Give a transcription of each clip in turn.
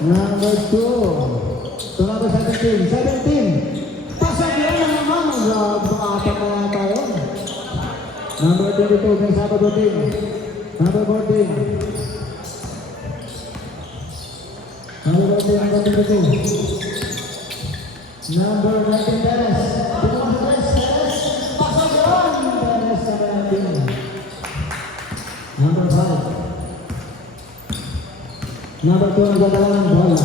Number 2. So number 17. 17. Pasag yan naman. Apat na yata yun. Number 22. May Sabado din. Number 14. Number 14. Number 22. Number 19. Teres. Teres. Pasag yan. Teres 17. Number 5. Number 2 ang gagalang bola.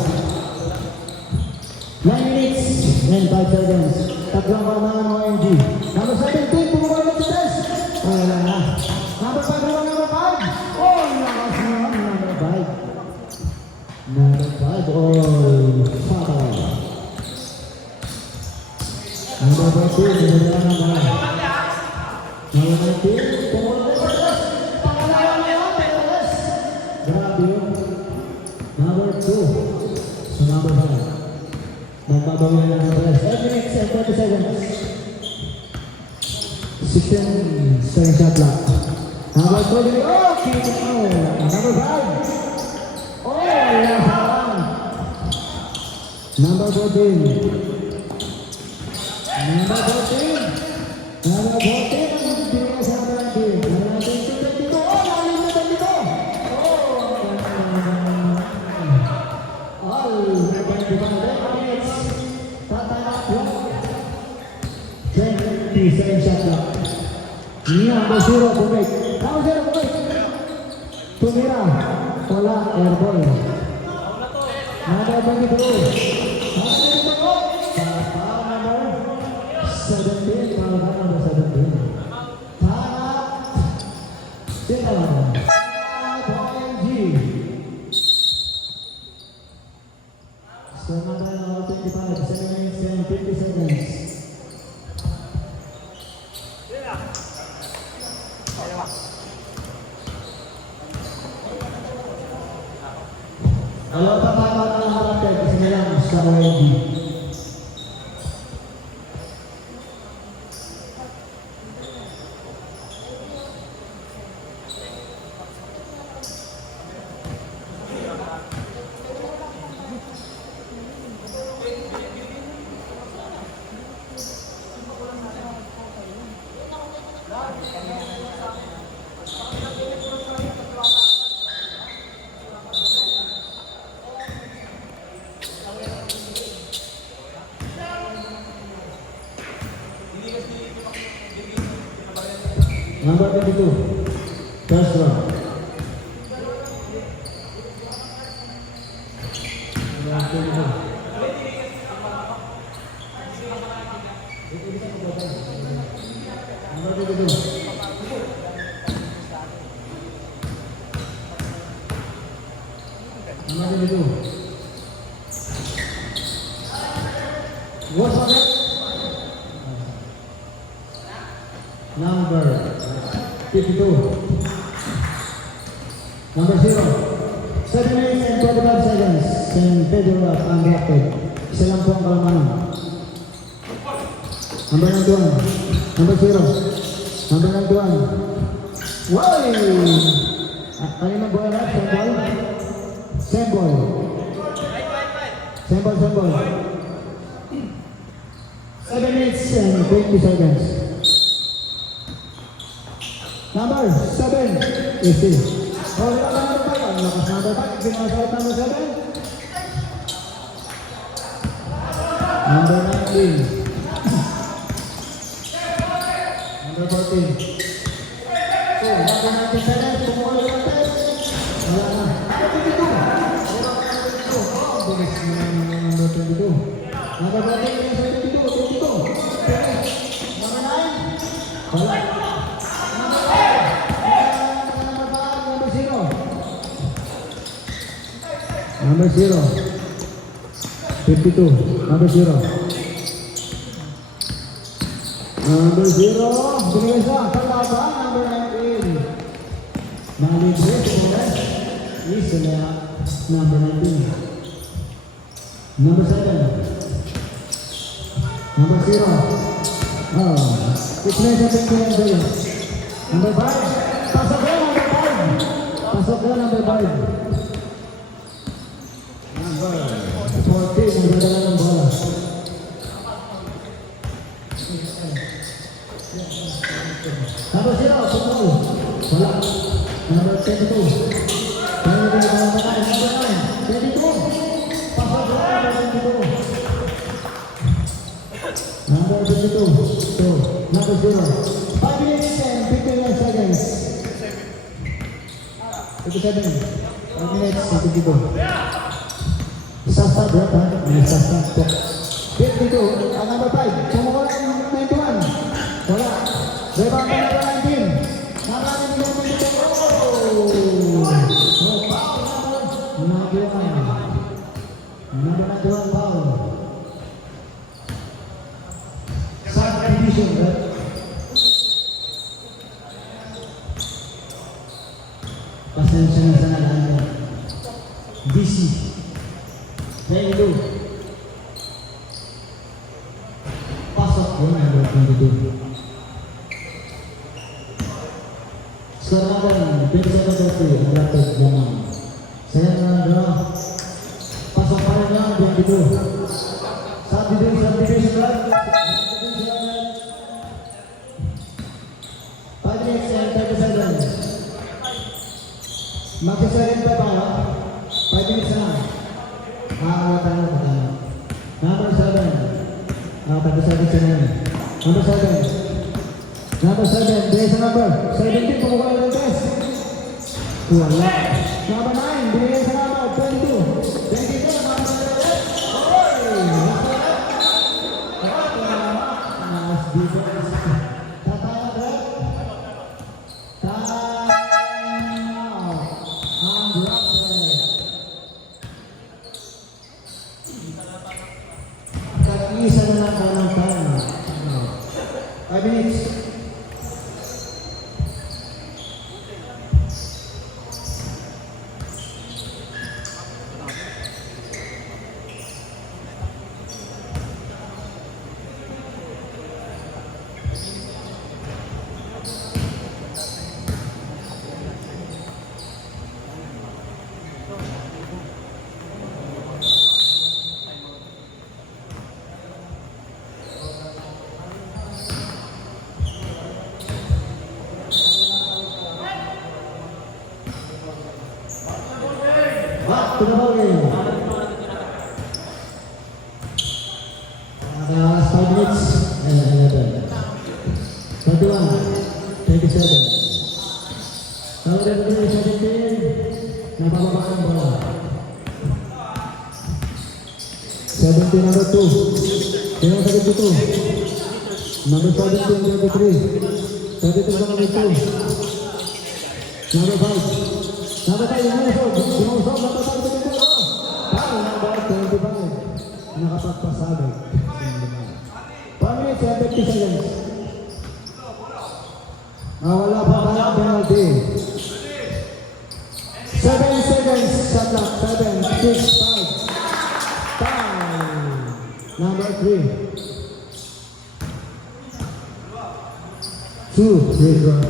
9 minutes and 5 seconds. Tatlong kamangan OMG. Number 17, pumukul ulit si Tess. Oh, wala na. Number 5, number 5. Oh, lakas naman. Number 5. Number 5, oh, fatal. Number 14, gagalang ng bola. Number 19, pumukul ulit si Tess. Pangalawa na yan, Tess. Grabe yun. Number 2. So number 5. Magbabawi na ng press. 8 minutes and 20 seconds. 16 second shot clock. Number 2. Oh, keep it on. Number 5. Oh, last one. Number 14. Number 14. Number 14. Ang binigay sa number 19. Number 19. 22. Oh, lalim na 22. Second shot clock. Number 0, bumalik. Number 0, bumalik. Tumira. Wala, airball. Number 22. Number 17. Number 17. OMG. So number 25. 7 minutes and 50 seconds. Kalau pertama kali harap dari kesembilan secara lagi. Number 22. First round. What's on it? Number 52. Number 0. 7 minutes and 25 seconds. San Pedro undrafted. Isa lang po ang kalamanan. Number 91. Number 0. Number 91. Woy! Kanina boy na? Sembol. Sembol. 7 minutes and 20 seconds. Number 7 is this. Oh, wala ka number 5. Ang lakas number 5. Pinasahit number 7. Number 19. Number 14. So, number 19 seconds. Pumukul ulit natin. Wala na. Number 22. Oh, bilis na number 22. Number 22. 22. Number 9. Wala. Number 0. 52. Number 0. Number 0, binigay sa kalaban, number 19. Malibre, Flores. Isla, number 19. Number 7. Number 0. Oh, it's nice to think of it. Number 5. Pasok na, number 5. Pasok na, number 5. Number 14, nagdadala ng bola. Number 0, putol. Wala. Number 22. Number 9. Number 22. Pasok na, number 22. Number 22. So, number 0. 5 minutes and 59 seconds. 57. 5 minutes and 52. Sasad, ha? May sasad po. 52. Ang number 5. Sumukula yung 91. Wala. Rebound ng number 19. Naranin yung 22. Oh! No foul. Number 91. Number 91 foul. Subdivision, right? Pasensya na sa nalaan. Busy. Thank you. Pasok yun, number 22. Sekarang 27-30, ang lapit naman. Saya na draw. Pasok pa rin lang, 22. Subdivision, right? 5 minutes and 30 seconds. Mag-second pa tayo. 5 minutes na. Tayo. Number 7. 37 seconds. Number 7. Number 7. There's a number. 17. Pumukha ng test. Wala. Number 9. Binigay sa number 22. 22. Number 11. Oy! Nice defense. Tataya, Brett. Isa na lang ng time. 5 minutes. Back to the ball game. Last 5 minutes and 11. 21, 27. Number 17, napababa ang bola. 17, number 2. Kaya 72. Number 17, 33. 32 sa number 2. Number 5. Number 5, Yungusog, natatalo sa dito. Foul, number 25. Nakapagpasabi. 1 minute and 50 seconds. Wala pa kaya penalty. 7 seconds, shot clock. 7, 6, 5. Foul. Number 3. 2, free throw.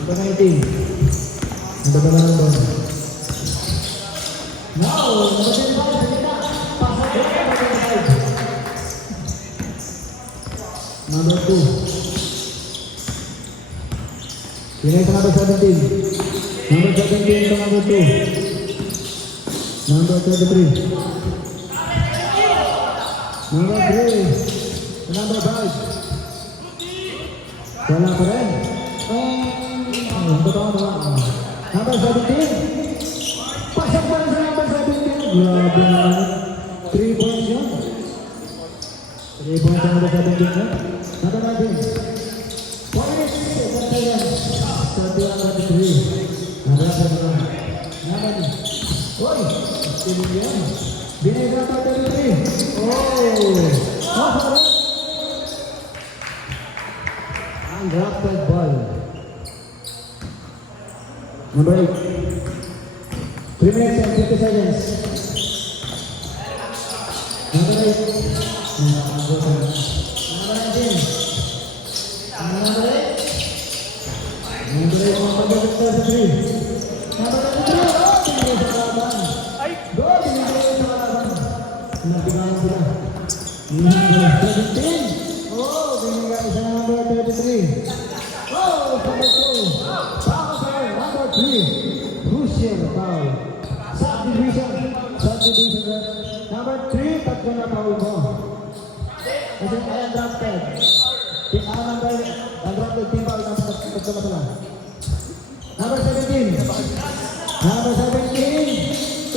Number 19. Number 19. Now, number 25. Pasok na number 25. Number 2. Pinay sa number 17. Number 17 to number 2. Number 33. Number 3. Number 5. Wala pa rin. Number 17. Pasok pa rin sa number 17. Grabe naman. 3 points yun. 3 3 points ang number 17 na. Number 19. 4 minutes. 1 seconds. 31-23. Naman. Uy! Tinig yan. Binigyan pa 33. Oh! Sorry. Undrafted ball. Number 8. 3 minutes and 50 seconds. Number 8. Number 19. Number 8. Number 8. Number 33. Number 33. Oh! Tinigay sa kalaban. Go! Tinigay sa kalaban. Nagtingahan sila. Number 17. Oh! Tinigay sa number 33. Oh! Number 2. Foul sir. Number 3. Crucial foul. Subdivision. Subdivision. Number 3. Tatlo na foul mo. Kasi kaya undrafted. Undrafted team foul. Tatlo na pala. Number 17. Number 17. 2.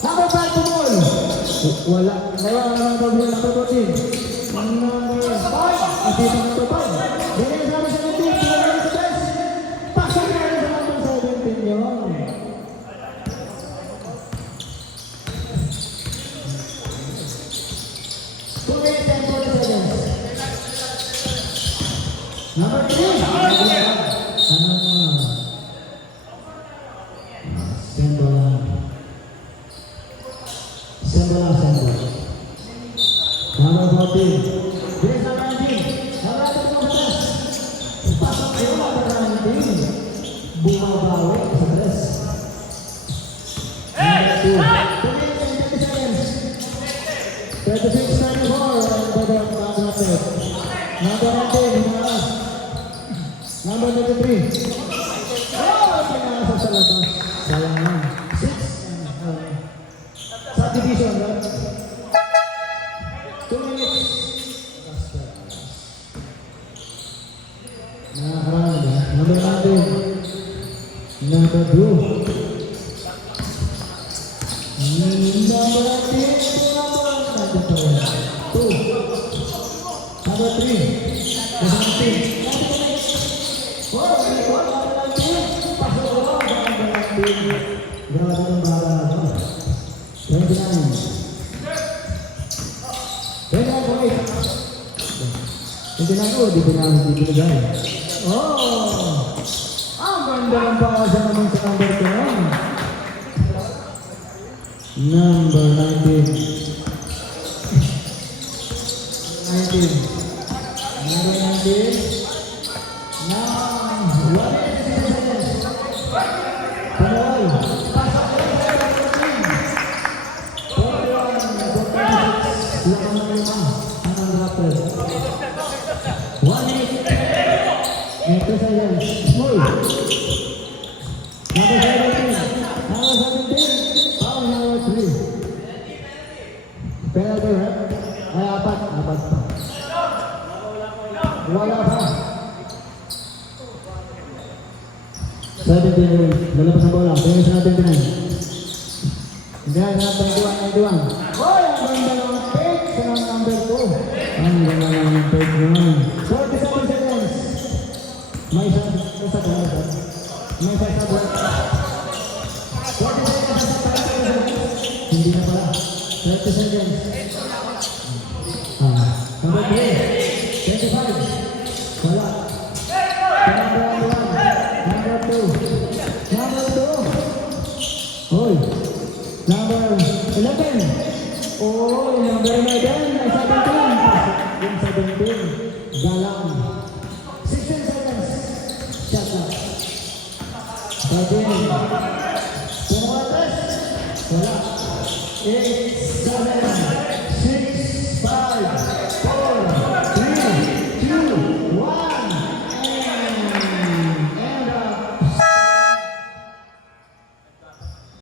Number 5 to ball. Wala. Ngayon ang number 14. Number 5. At dito number 5. Ganyan sa number 17. Pinagaling sa best. Pasok na rin sa number 17 yun. Two minutes and 40 seconds. Number 3. Number 14. Bilis na 19. Nabrato ko sa tres. Pasok kayo number 19. Bumabawi sa tres. Number 2. 2 minutes and 30 seconds. 36-94. Number 19. Number 23. Oh! Pinasa sa labas. Sayang na. 6. Subdivision, right? 2 minutes. Nakakaraan ba? Number 19. Number 2. Number 18. Number 2. Number 3. Number 19. Oh, number 19. Pasok ko lang. Number 19. Grabe ng bahala ako. 29. Hindi na ako, di pinagay. Oh! Ang ganda ng pakasa naman sa number 2. Number 19. 19. Number 19. Now, what is it? Panoy. Pasok ko lang sa number 14. 41. 46. Lakan na lima. Anong rapper? 1 minute. Ito sa yan. Small. Number 17. Number 17. Foul number 3. Penalty, right? Ay, apat. Apat pa. Wala pa. 17. Lalabas ang bola. Finish natin 29. Hindi na 21. Oh, ang ganda ng fake sa number 2. Ang ganda ng fake naman. 47 seconds. May isa sa bola. May isa sa bola. 40 seconds sa bola. Hindi na pala. 30 seconds. Number 3. 25. Wala. Number 1. Number 2. Number 2. Hoy. Number 11. Oh, number 11. May 17. Yung 17. Galang. 16 seconds. Shut up. 13. Pumuha test. Wala. 8, 7.